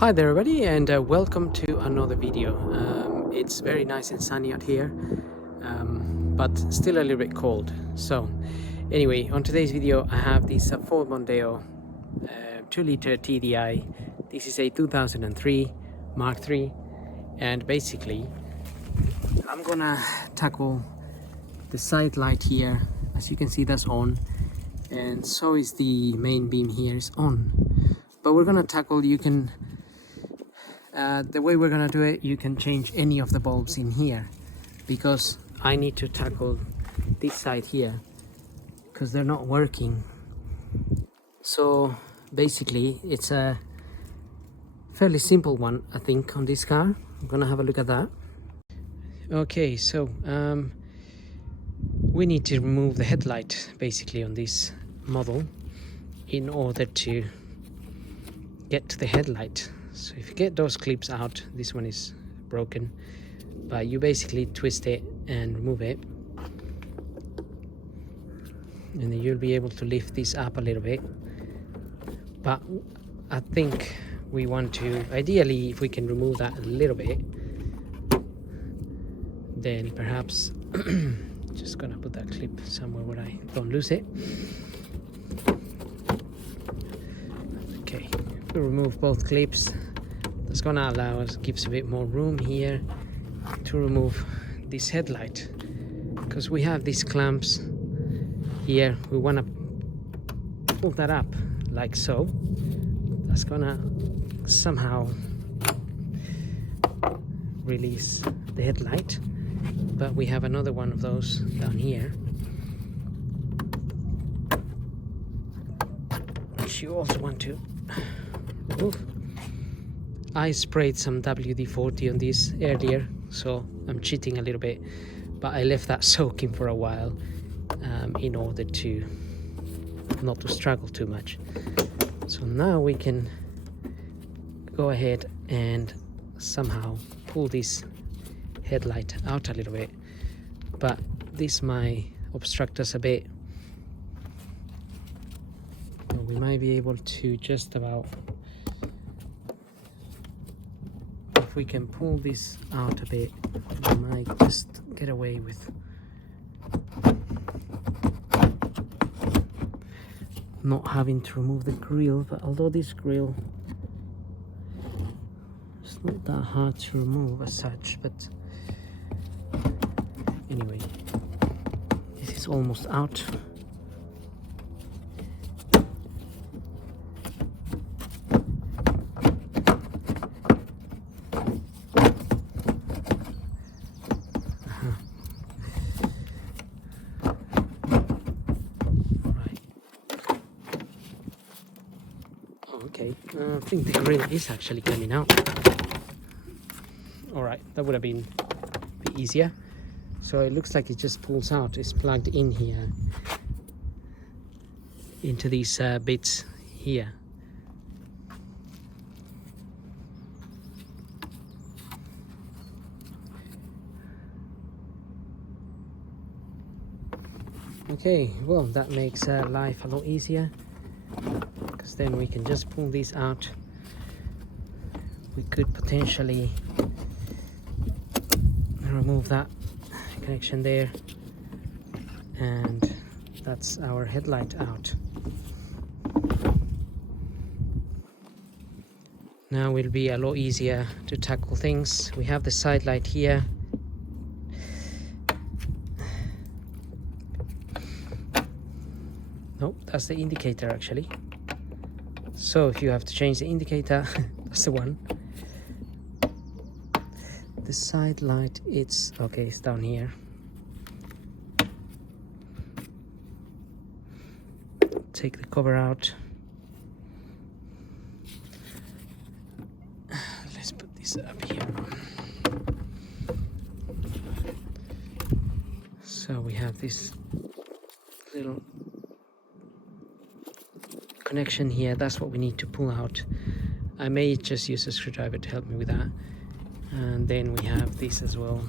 Hi there everybody, and welcome to another video. It's very nice and sunny out here, but still a little bit cold. So anyway, on today's video I have this Ford Mondeo 2-liter TDI. This is a 2003 Mark III, and basically I'm gonna tackle the side light here. As you can see, that's on, and so is the main beam here is on. But we're gonna tackle, the way we're gonna do it, you can change any of the bulbs in here, because I need to tackle this side here because they're not working. So basically it's a fairly simple one, I think, on this car. I'm gonna have a look at that. Okay, so we need to remove the headlight basically on this model in order to get to the headlight. So if you get those clips out, this one is broken, but you basically twist it and remove it, and then you'll be able to lift this up a little bit. But I think we want to, ideally, if we can remove that a little bit, then perhaps just gonna put that clip somewhere where I don't lose it. Okay, we remove both clips. That's gonna allow us, gives a bit more room here to remove this headlight, because we have these clamps here. We want to pull that up like so. That's gonna somehow release the headlight, but we have another one of those down here, which you also want to remove. I sprayed some WD-40 on this earlier, so I'm cheating a little bit, but I left that soaking for a while in order to not to struggle too much. So now we can go ahead and somehow pull this headlight out a little bit, but this might obstruct us a bit. So we might be able to just about, if we can pull this out a bit, we might just get away with not having to remove the grill. But although this grill is not that hard to remove as such, but anyway, this is almost out. Okay, I think the grill is actually coming out. Alright, that would have been a bit easier. So it looks like it just pulls out. It's plugged in here into these bits here. Okay, well, that makes life a lot easier, because then we can just pull these out. We could potentially remove that connection there, and that's our headlight out. Now it'll be a lot easier to tackle things. We have the side light here. Nope, that's the indicator actually. So if you have to change the indicator, that's the one. The side light, it's okay, it's down here. Take the cover out. Let's put this up here. So we have this little connection here. That's what we need to pull out. I may just use a screwdriver to help me with that. And then we have this as well.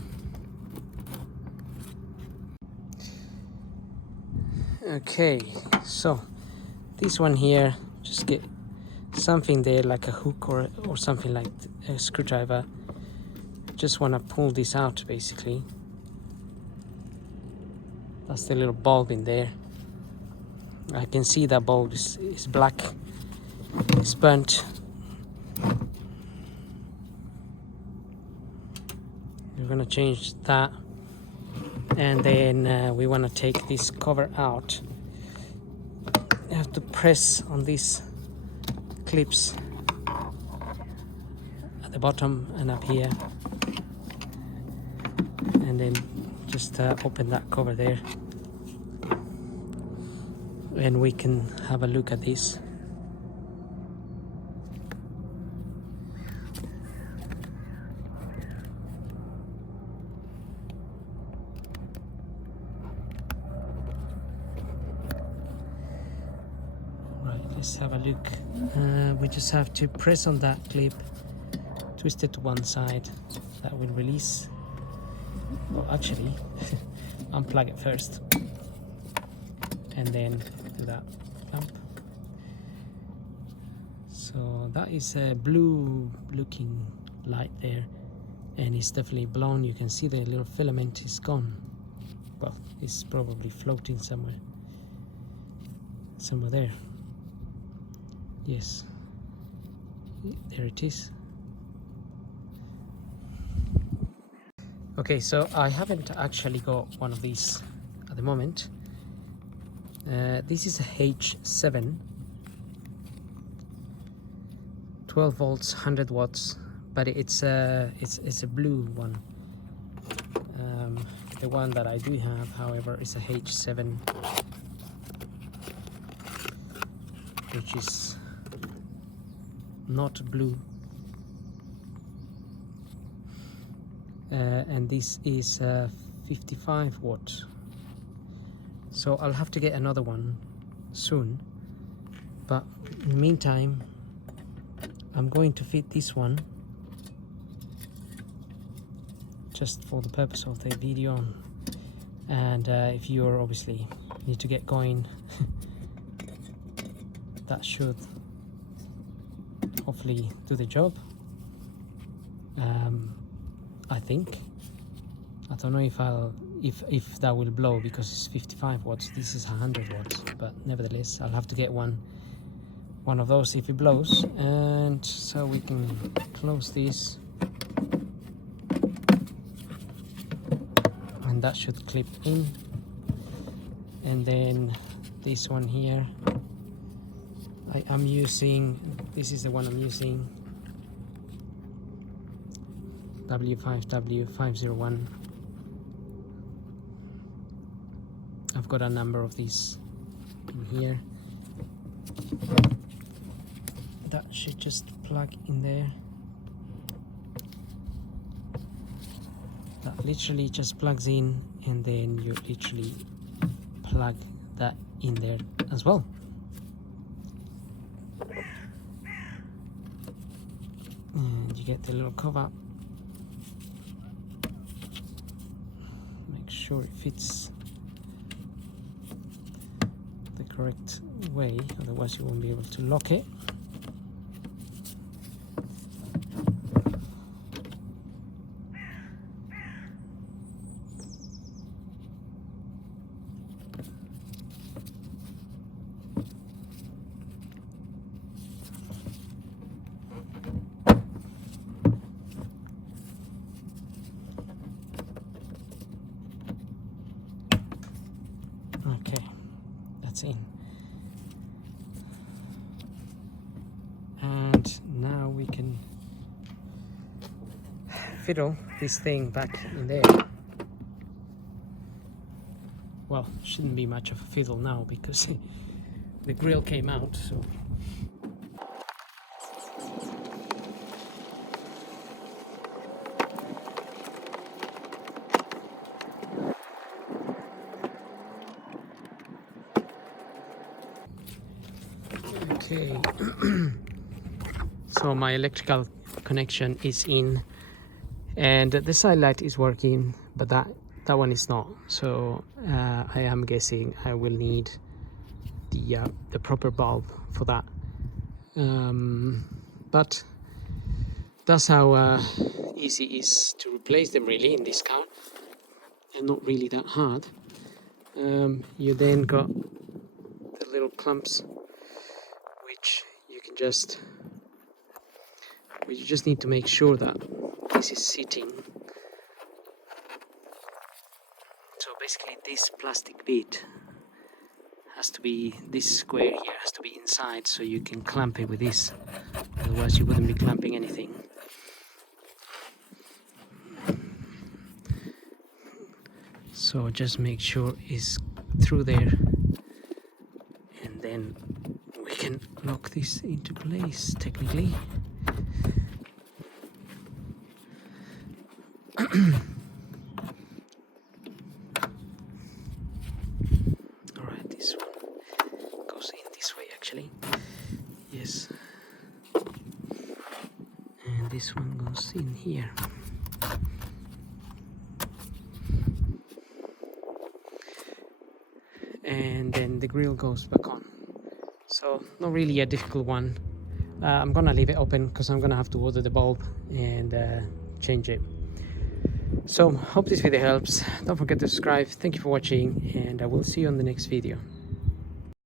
Okay, so this one here, just get something there like a hook or something like a screwdriver. Just want to pull this out basically. That's the little bulb in there. I can see that bulb is black, it's burnt. We're gonna change that, and then we want to take this cover out. You have to press on these clips at the bottom and up here, and then just open that cover there, and we can have a look at this. Right, let's have a look. We just have to press on that clip, twist it to one side, that will release. Well, actually, unplug it first, and then do that clamp. So that is a blue looking light there, and it's definitely blown. You can see the little filament is gone. Well, it's probably floating somewhere there. Yes, there it is. Okay, so I haven't actually got one of these at the moment. This is a H7, 12 volts, 100 watts, but it's a blue one. The one that I do have, however, is a H7, which is not blue. And this is 55 watts. So I'll have to get another one soon. But in the meantime, I'm going to fit this one just for the purpose of the video. And if you're obviously need to get going, that should hopefully do the job. I think. I don't know if that will blow, because it's 55 watts. This is 100 watts, but nevertheless, I'll have to get one of those if it blows. And so we can close this, and that should clip in. And then this one here, I'm using, this is the one I'm using, W5W501. I've got a number of these in here. That should just plug in there. That literally just plugs in, and then you literally plug that in there as well. And you get the little cover. Make sure it fits the correct way, otherwise you won't be able to lock it. Okay, that's in. And now we can fiddle this thing back in there. Well, shouldn't be much of a fiddle now because the grill came out, so. Okay, so my electrical connection is in, and the side light is working, but that one is not. So I am guessing I will need the proper bulb for that. But that's how easy it is to replace them really in this car, and not really that hard. You then got the little clamps, which you just need to make sure that this is sitting. So basically this plastic bit has to be, this square here has to be inside, so you can clamp it with this, otherwise you wouldn't be clamping anything. So just make sure it's through there, and then we can lock this into place technically. Alright, this one goes in this way actually. Yes. And this one goes in here. And then the grill goes back on. So not really a difficult one. I'm gonna leave it open because I'm gonna have to order the bulb and change it. So hope this video helps. Don't forget to subscribe. Thank you for watching, and I will see you on the next video.